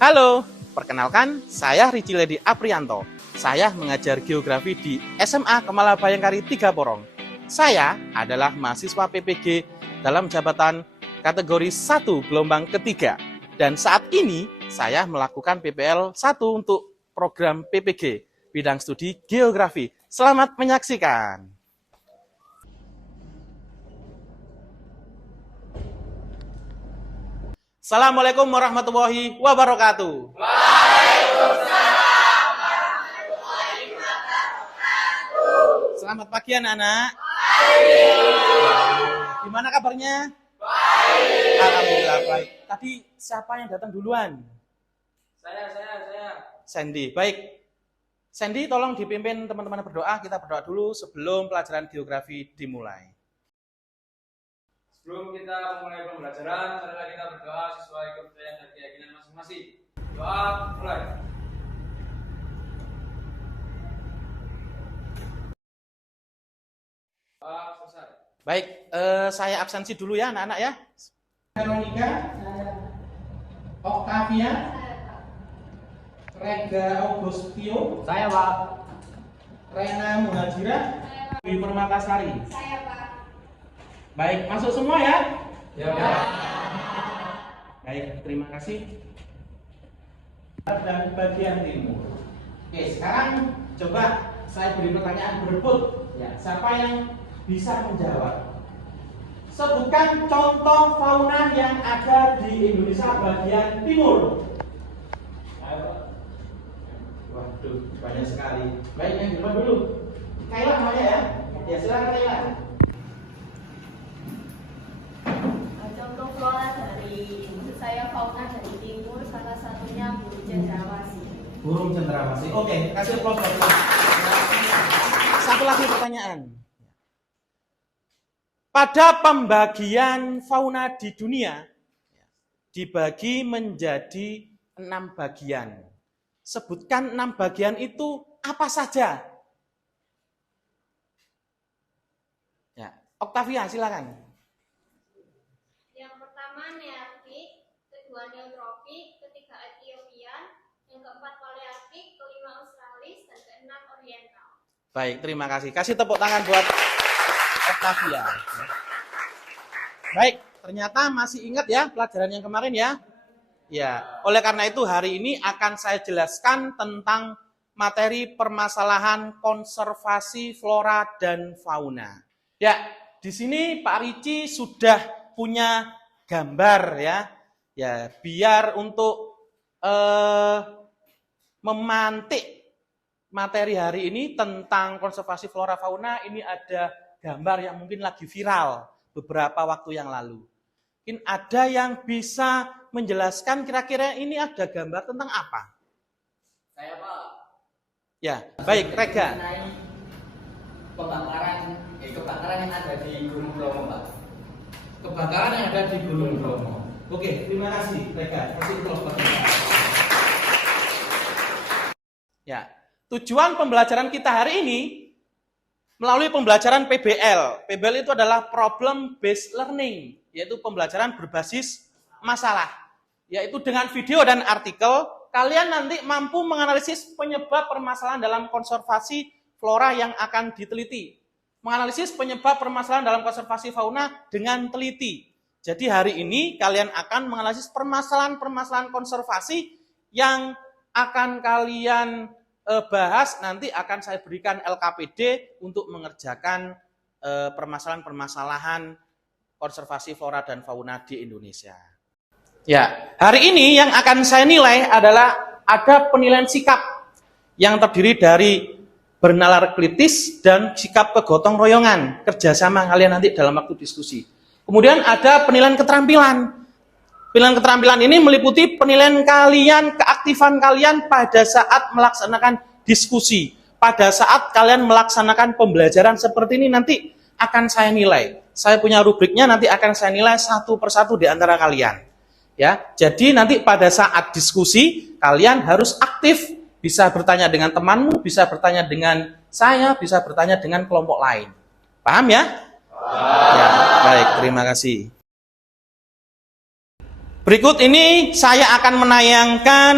Halo, perkenalkan saya Rici Ledi Aprianto. Saya mengajar geografi di SMA Kemala Bayangkari 3 Porong. Saya adalah mahasiswa PPG dalam jabatan kategori 1 gelombang ketiga. Dan saat ini saya melakukan PPL 1 untuk program PPG, bidang studi geografi. Selamat menyaksikan. Assalamualaikum warahmatullahi wabarakatuh. Waalaikumsalam warahmatullahi wabarakatuh. Selamat pagi anak-anak. Gimana kabarnya? Baik. Alhamdulillah baik. Tadi siapa yang datang duluan? Saya. Sandy. Baik. Sandy, tolong dipimpin teman-teman berdoa. Kita berdoa dulu sebelum pelajaran geografi dimulai. Sebelum kita memulai pembelajaran, marilah kita berdoa sesuai kepercayaan dan keyakinan masing-masing. Doa mulai. Doa selesai. Baik, saya absensi dulu ya anak-anak ya. Veronica, Octavia, Rega Augustio, Saya, Pak. Rena Muhajira, Dwi Permatasari. Saya, Pak. Baik, masuk semua ya. Ya, Pak. Baik, terima kasih. Dan bagian timur. Oke, sekarang coba saya beri pertanyaan berebut. Ya, siapa yang bisa menjawab? Sebutkan contoh fauna yang ada di Indonesia bagian timur. Waduh, banyak sekali. Baik, yang depan dulu. Kaila namanya ya. Ya, silakan Kaila. Contoh flora dari maksud saya fauna dari timur, salah satunya burung cendrawasih. Burung cendrawasih. Oke, kasih aplaus. Satu lagi pertanyaan. Pada pembagian fauna di dunia dibagi menjadi 6 bagian. Sebutkan 6 bagian itu apa saja? Ya, Octavia silakan. Yang pertama nearktik, kedua neotropik, ketiga Etiopian, yang keempat palearktik, kelima australis, dan keenam oriental. Baik, terima kasih. Kasih tepuk tangan buat Octavia. Baik, ternyata masih ingat ya pelajaran yang kemarin ya? Ya, oleh karena itu hari ini akan saya jelaskan tentang materi permasalahan konservasi flora dan fauna. Ya, di sini Pak Rici sudah punya gambar ya. Ya, biar untuk memantik materi hari ini tentang konservasi flora fauna, ini ada gambar yang mungkin lagi viral beberapa waktu yang lalu. Mungkin ada yang bisa menjelaskan kira-kira ini ada gambar tentang apa? Saya, Pak. Ya, baik, Rega. Kebakaran yang ada di Gunung Bromo, Pak. Kebakaran yang ada di Gunung Bromo. Oke, terima kasih, Rega. Kasih aplaus buat Rega. Ya, tujuan pembelajaran kita hari ini melalui pembelajaran PBL. PBL itu adalah problem based learning, yaitu pembelajaran berbasis masalah. Yaitu dengan video dan artikel, kalian nanti mampu menganalisis penyebab permasalahan dalam konservasi flora yang akan diteliti. Menganalisis penyebab permasalahan dalam konservasi fauna dengan teliti. Jadi hari ini kalian akan menganalisis permasalahan-permasalahan konservasi yang akan kalian bahas, nanti akan saya berikan LKPD untuk mengerjakan permasalahan-permasalahan konservasi flora dan fauna di Indonesia. Ya, hari ini yang akan saya nilai adalah ada penilaian sikap yang terdiri dari bernalar kritis dan sikap kegotong royongan, kerjasama kalian nanti dalam waktu diskusi. Kemudian ada penilaian keterampilan. Penilaian keterampilan ini meliputi penilaian kalian, keaktifan kalian pada saat melaksanakan diskusi. Pada saat kalian melaksanakan pembelajaran seperti ini nanti akan saya nilai. Saya punya rubriknya, nanti akan saya nilai satu persatu di antara kalian. Ya, jadi nanti pada saat diskusi kalian harus aktif, bisa bertanya dengan temanmu, bisa bertanya dengan saya, bisa bertanya dengan kelompok lain. Paham ya? Ya, baik, terima kasih. Berikut ini saya akan menayangkan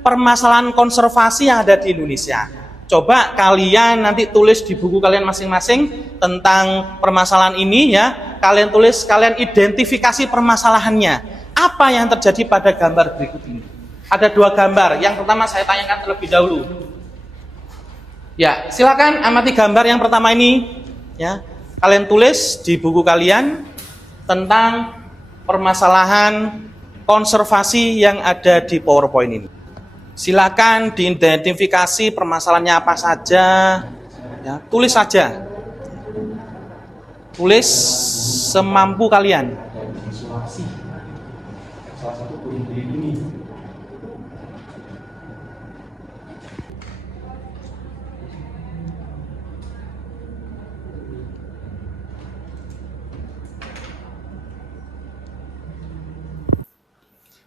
permasalahan konservasi yang ada di Indonesia. Coba kalian nanti tulis di buku kalian masing-masing tentang permasalahan ini ya. Kalian tulis, kalian identifikasi permasalahannya. Apa yang terjadi pada gambar berikut ini? Ada dua gambar. Yang pertama saya tayangkan terlebih dahulu. Ya, silakan amati gambar yang pertama ini. Ya, kalian tulis di buku kalian tentang permasalahan konservasi yang ada di PowerPoint ini. Silakan diidentifikasi permasalahannya apa saja, ya, tulis saja, tulis semampu kalian. Salah satu kulit ini.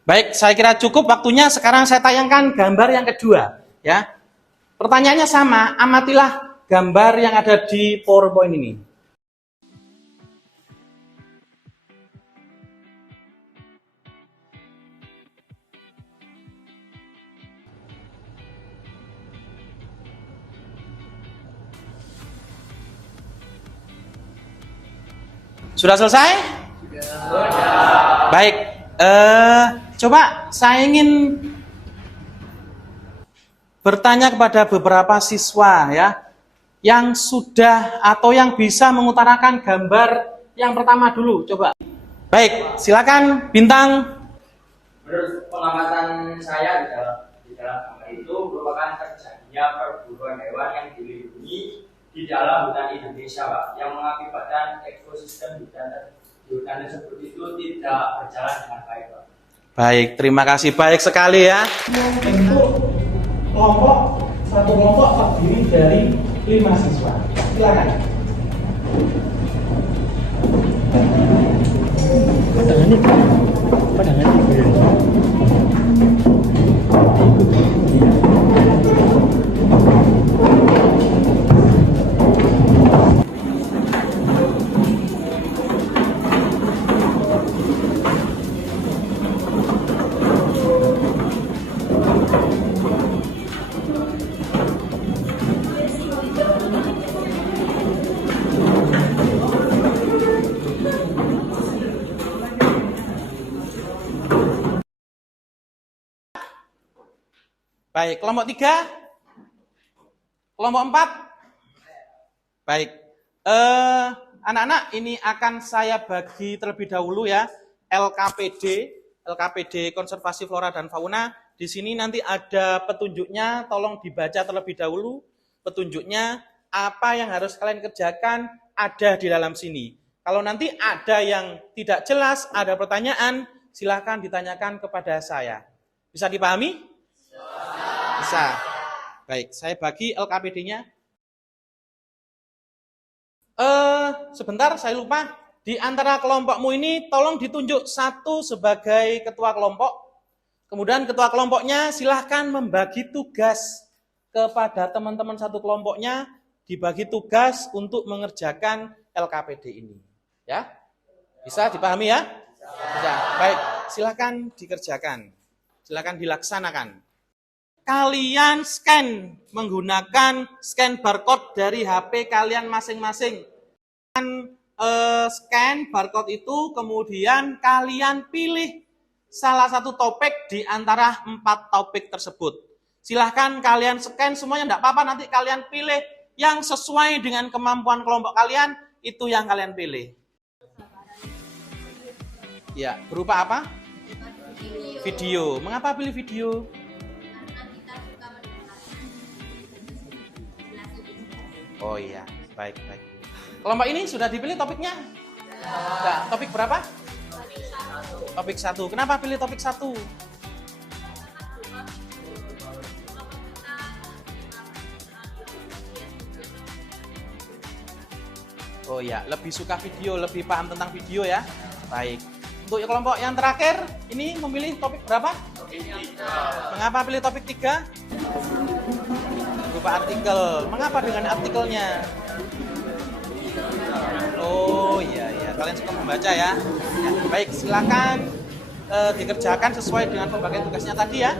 Baik, saya kira cukup waktunya. Sekarang saya tayangkan gambar yang kedua. Ya, pertanyaannya sama. Amatilah gambar yang ada di PowerPoint ini. Sudah selesai? Sudah. Baik. Coba saya ingin bertanya kepada beberapa siswa ya, yang sudah atau yang bisa mengutarakan gambar yang pertama dulu, coba. Baik, silakan Bintang. Menurut pengamatan saya di dalam gambar itu merupakan terjadinya perburuan hewan yang dilindungi di dalam hutan Indonesia, Pak, yang mengakibatkan ekosistem hutan tersebut itu tidak berjalan dengan baik, Pak. Baik, terima kasih, baik sekali ya. Bentuk satu kelompok terdiri dari 5 siswa. Silakan. Baik, kelompok 3, kelompok 4. Baik, anak-anak ini akan saya bagi terlebih dahulu ya. LKPD Konservasi Flora dan Fauna. Di sini nanti ada petunjuknya, tolong dibaca terlebih dahulu. Petunjuknya, apa yang harus kalian kerjakan ada di dalam sini. Kalau nanti ada yang tidak jelas, ada pertanyaan, silakan ditanyakan kepada saya. Bisa dipahami? Bisa. Baik, saya bagi LKPD-nya. Sebentar, saya lupa. Di antara kelompokmu ini, tolong ditunjuk satu sebagai ketua kelompok. Kemudian ketua kelompoknya silahkan membagi tugas kepada teman-teman satu kelompoknya, dibagi tugas untuk mengerjakan LKPD ini. Ya, bisa dipahami ya? Bisa. Baik, silahkan dikerjakan. Silahkan dilaksanakan. Kalian scan menggunakan scan barcode dari HP kalian masing-masing. Scan barcode itu, kemudian kalian pilih salah satu topik di antara 4 topik tersebut. Silahkan kalian scan semuanya, enggak apa-apa, nanti kalian pilih yang sesuai dengan kemampuan kelompok kalian, itu yang kalian pilih. Ya, berupa apa? Video. Mengapa pilih video? Oh iya, baik. Kelompok ini sudah dipilih topiknya? Sudah. Topik berapa? Topik 1. Kenapa pilih topik 1? Oh iya, lebih suka video, lebih paham tentang video ya. Baik. Untuk kelompok yang terakhir, ini memilih topik berapa? Topik 3. Mengapa pilih topik 3? Berupa artikel. Mengapa dengan artikelnya? Oh iya, kalian suka membaca ya. Baik, silakan dikerjakan sesuai dengan pembagian tugasnya tadi ya.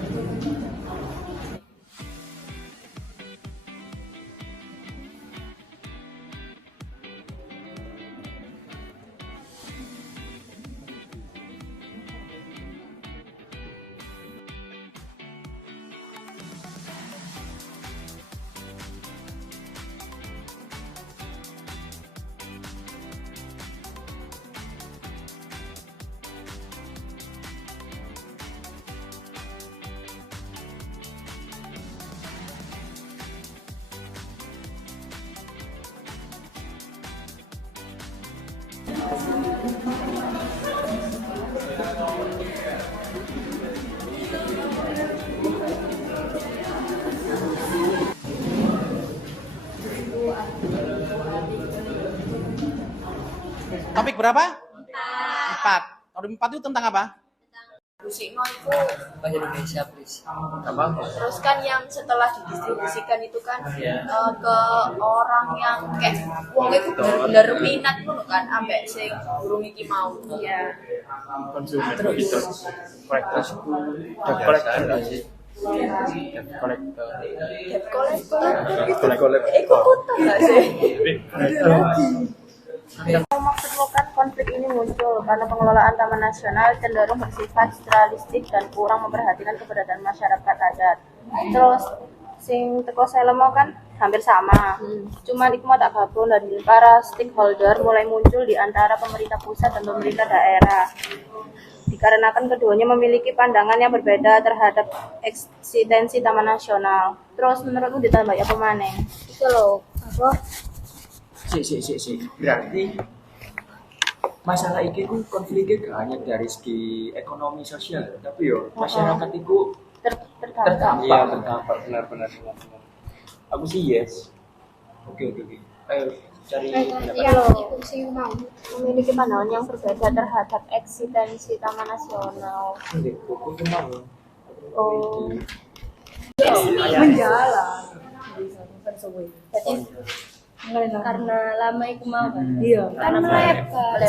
Topik berapa? 4. Topik 4 itu tentang apa? Musikno itu Bahasa Indonesia, please. terus kan yang setelah didistribusikan itu kan ke orang yang kayak wong itu bener-bener minat ngono kan ambek sing burung iki mau. Iya. Konsumen gitu. Kolektor. Debt collector nggak sih? Debt collector. Debt collector. Ikutan enggak sih? Maksudmu kan konflik ini muncul karena pengelolaan taman nasional cenderung bersifat strukturalistik dan kurang memperhatikan keberadaan masyarakat adat. Terus sing teko selemo kan hampir sama. Cuman iku tak gabung dari para stakeholder mulai muncul di antara pemerintah pusat dan pemerintah daerah. Dikarenakan keduanya memiliki pandangan yang berbeda terhadap eksistensi taman nasional. Terus menurutmu ditambah apa maneh? Itu loh, apa? Si. Berarti masalah ini ku konfliknya gak hanya dari segi ekonomi sosial, tapi yo masyarakat itu Terdampak. Iya, terdampak benar-benar. Aku sih yes. Oke. Ayo cari Yang sing mau memiliki pandangan yang berbeda terhadap eksistensi taman nasional. buku itu mau. Oh, menjalan jadi karena lama itu mau kan? iya Karena melebar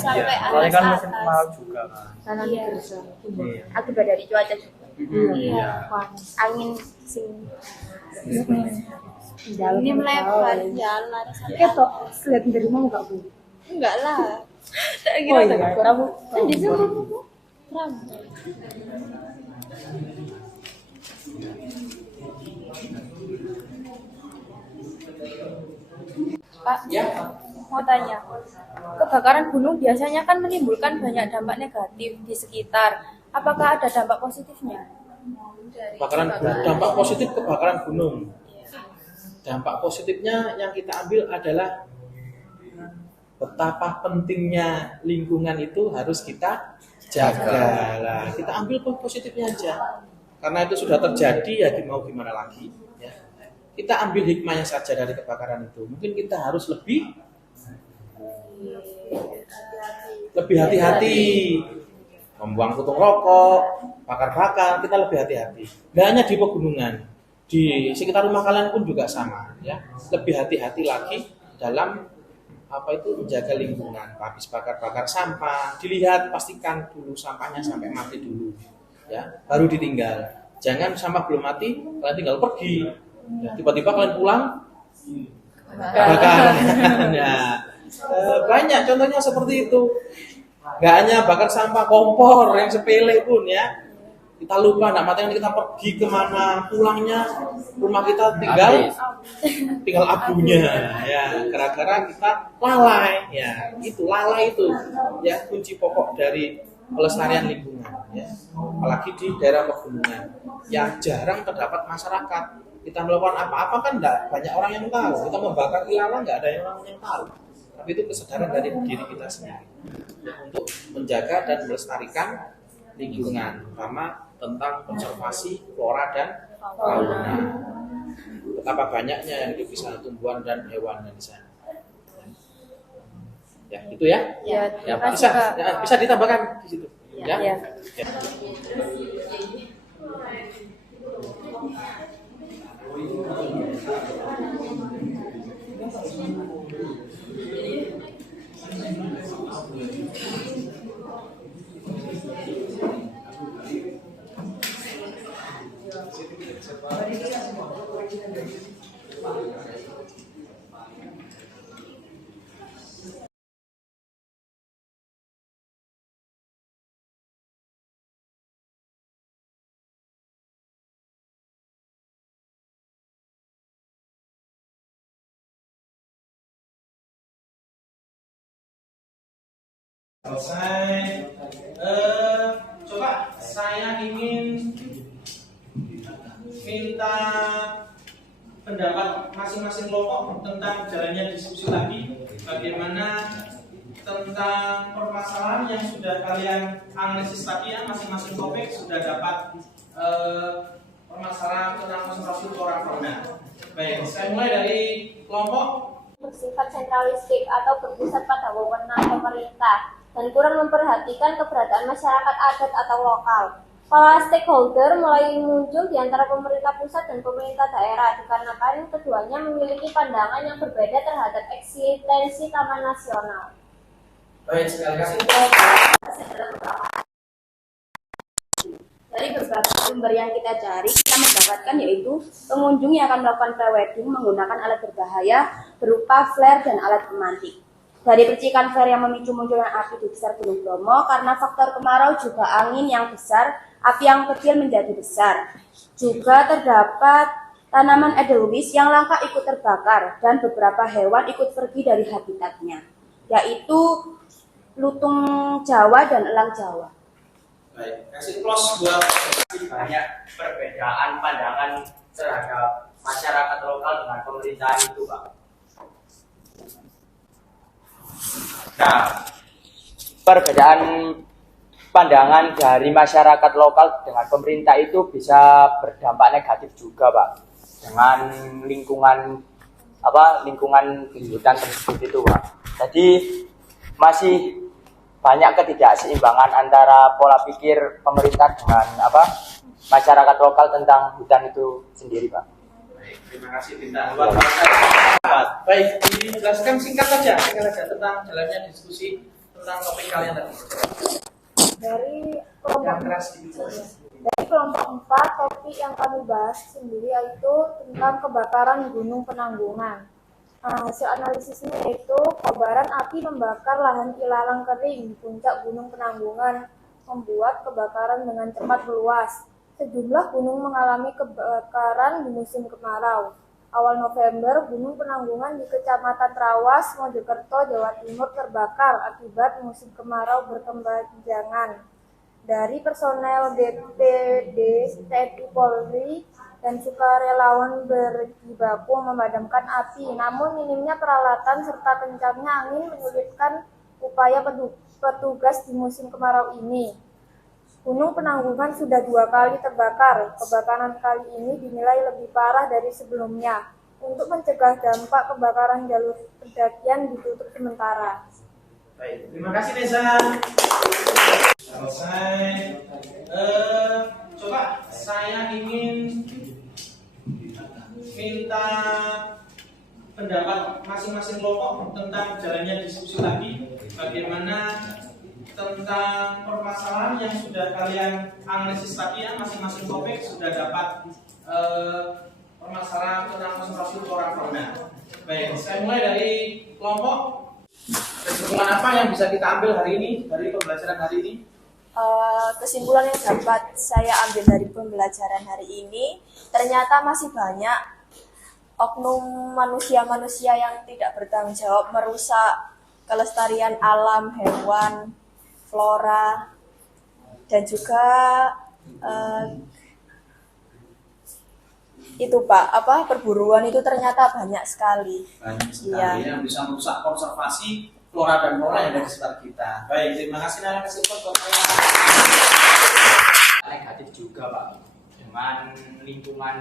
sampai Soalnya kan musim atas. kemarau juga kan. tanah kerja Iya. Akibat dari cuaca juga. Iya. Angin sing jalan ini melebar jalan sampai ketok lihat dari mau nggak bu enggak lah. Tak oh kira iya kamu di sana ram. Pak mau tanya kebakaran gunung biasanya kan menimbulkan banyak dampak negatif di sekitar apakah ada dampak positifnya Dampak positif kebakaran gunung. Dampak positifnya yang kita ambil adalah betapa pentingnya lingkungan itu harus kita jaga. Lah, kita ambil positifnya aja. Karena itu sudah terjadi ya mau gimana lagi ya. Kita ambil hikmahnya saja dari kebakaran itu. Mungkin kita harus lebih hati-hati membuang puntung rokok, bakar-bakar, kita lebih hati-hati. Nggak hanya di pegunungan, di sekitar rumah kalian pun juga sama, ya. Lebih hati-hati lagi dalam menjaga lingkungan. Habis bakar-bakar sampah, dilihat, pastikan dulu sampahnya sampai mati dulu, ya. Baru ditinggal. Jangan sampah belum mati, kalian tinggal pergi. Ya, tiba-tiba kalian pulang, bakar. Nah, banyak contohnya seperti itu. Gak hanya bakar sampah kompor yang sepele pun ya. Kita lupa, nak matanya kita pergi kemana, pulangnya rumah kita tinggal abunya ya. Gara-gara kita lalai ya. Lalai itu ya kunci pokok dari pelestarian lingkungan ya. Apalagi di daerah pegunungan yang jarang terdapat masyarakat. Kita melakukan apa-apa kan enggak banyak orang yang tahu. Kita membakar ilalang enggak ada orang yang tahu. Tapi itu kesadaran dari diri kita sendiri untuk menjaga dan melestarikan lingkungan, terutama tentang konservasi flora dan fauna. Betapa banyaknya yang hidup di sana, tumbuhan dan hewan di sana. Ya, itu ya. Ya, bisa ditambahkan di situ. Ya. Ya. Selesai. Coba saya ingin minta pendapat masing-masing kelompok tentang jalannya diskusi lagi. Bagaimana tentang permasalahan yang sudah kalian analisis tadi ya, masing-masing topik sudah dapat permasalahan tentang konservasi flora fauna. Baik, saya mulai dari kelompok bersifat sentralistik atau berpusat pada wewenang pemerintah dan kurang memperhatikan keberadaan masyarakat adat atau lokal. Para stakeholder mulai muncul di antara pemerintah pusat dan pemerintah daerah dikarenakan keduanya memiliki pandangan yang berbeda terhadap eksistensi taman nasional. baik sekali lagi. Dari beberapa sumber yang kita cari, kita mendapatkan yaitu pengunjung yang akan melakukan prewedding menggunakan alat berbahaya berupa flare dan alat pemantik. Dari percikan flare yang memicu munculnya api di sekitar Gunung Bromo, karena faktor kemarau juga angin yang besar, api yang kecil menjadi besar. Juga terdapat tanaman edelweiss yang langka ikut terbakar dan beberapa hewan ikut pergi dari habitatnya, yaitu lutung Jawa dan elang Jawa. Baik, kasih close buat Banyak perbedaan pandangan terhadap masyarakat lokal dengan pemerintahan itu, Pak. Nah, perbedaan pandangan dari masyarakat lokal dengan pemerintah itu bisa berdampak negatif juga, Pak. Dengan lingkungan di hutan tersebut itu, Pak. Jadi masih banyak ketidakseimbangan antara pola pikir pemerintah dengan masyarakat lokal tentang hutan itu sendiri, Pak. baik, terima kasih Bintang. Baik, dijelaskan singkat saja tentang jalannya diskusi tentang topik kalian tadi. Dari Yang kelompok keras dulu. Dari kelompok 4, topik yang kami bahas sendiri yaitu tentang kebakaran Gunung Penanggungan. Hasil analisisnya yaitu kobaran api membakar lahan ilalang kering di puncak Gunung Penanggungan, membuat kebakaran dengan cepat meluas. Sejumlah gunung mengalami kebakaran di musim kemarau. Awal November, Gunung Penanggungan di Kecamatan Trawas, Mojokerto, Jawa Timur terbakar akibat musim kemarau berkepanjangan. Dari personel BPD, TNI Polri, dan sukarelawan berjibaku memadamkan api. Namun minimnya peralatan serta kencangnya angin menyulitkan upaya petugas di musim kemarau ini. Gunung Penanggungan sudah 2 kali terbakar. Kebakaran kali ini dinilai lebih parah dari sebelumnya. Untuk mencegah dampak kebakaran, jalur pendakian ditutup sementara. Baik, terima kasih Neza. Selesai. Coba saya ingin minta pendapat masing-masing kelompok tentang jalannya diskusi lagi. Bagaimana tentang permasalahan yang sudah kalian analisis tadi ya, masing-masing topik sudah dapat permasalahan tentang konservasi flora fauna. Baik, saya mulai dari kelompok. Kesimpulan apa yang bisa kita ambil hari ini dari pembelajaran hari ini? Kesimpulan yang dapat saya ambil dari pembelajaran hari ini, ternyata masih banyak oknum manusia-manusia yang tidak bertanggung jawab merusak kelestarian alam, hewan, flora, dan juga itu Pak, perburuan itu ternyata banyak sekali. Banyak sekali yang bisa merusak konservasi flora dan fauna yang ada di sekitar kita. Baik, terima kasih Nana kasih Negatif juga, Pak. Dengan lingkungan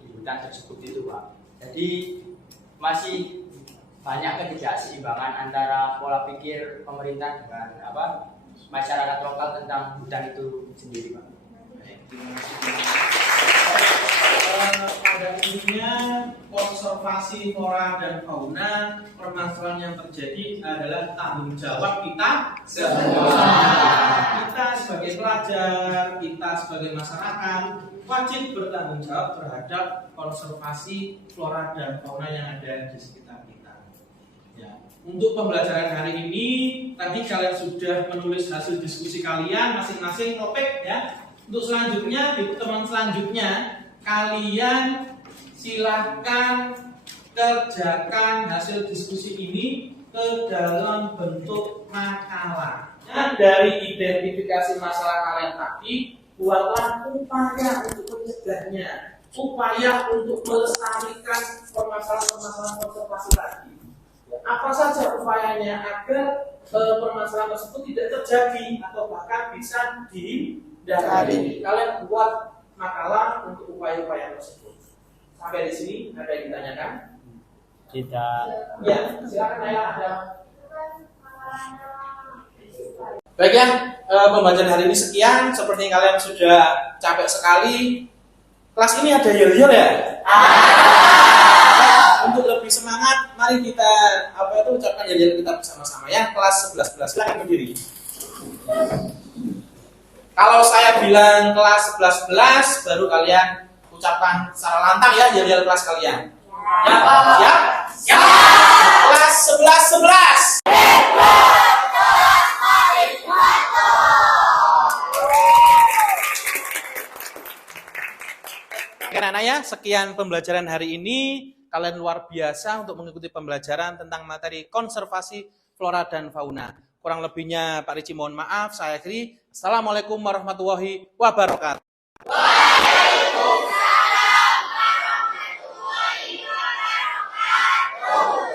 di hutan tersebut itu, Pak. Jadi masih banyak ketidakseimbangan antara pola pikir pemerintah dengan masyarakat lokal tentang hutan itu sendiri, Pak. Pada intinya konservasi flora dan fauna, permasalahan yang terjadi adalah tanggung jawab kita semua. Kita sebagai pelajar, kita sebagai masyarakat wajib bertanggung jawab terhadap konservasi flora dan fauna yang ada di sekitar kita. Ya. Untuk pembelajaran hari ini, tadi kalian sudah menulis hasil diskusi kalian masing-masing topik ya. Untuk selanjutnya, di pertemuan selanjutnya, kalian silahkan kerjakan hasil diskusi ini ke dalam bentuk makalah. Nah, dari identifikasi masalah kalian tadi, buatlah upaya untuk mencegahnya, upaya untuk melestarikan permasalahan-permasalahan konservasi tadi. Apa saja upayanya agar permasalahan tersebut tidak terjadi atau bahkan bisa dihindari. Kalian buat makalah untuk upaya-upaya tersebut. Sampai di sini ada yang ditanyakan? Tidak. Ya, silakan Naya, ada. Baik ya, pembelajaran hari ini sekian. Seperti kalian sudah capek sekali. Kelas ini ada yel-yel ya? Untuk lebih semangat, mari kita ucapkan yel-yel kita bersama-sama ya. Kelas 11. Silakan berdiri. Kalau saya bilang kelas 11, baru kalian ucapkan secara lantang ya yel-yel kelas kalian. Ya? Siap? Kelas 11. Karena ya, sekian pembelajaran hari ini. Kalian luar biasa untuk mengikuti pembelajaran tentang materi konservasi flora dan fauna. Kurang lebihnya Pak Ricci mohon maaf. Saya akhiri. Assalamualaikum warahmatullahi wabarakatuh.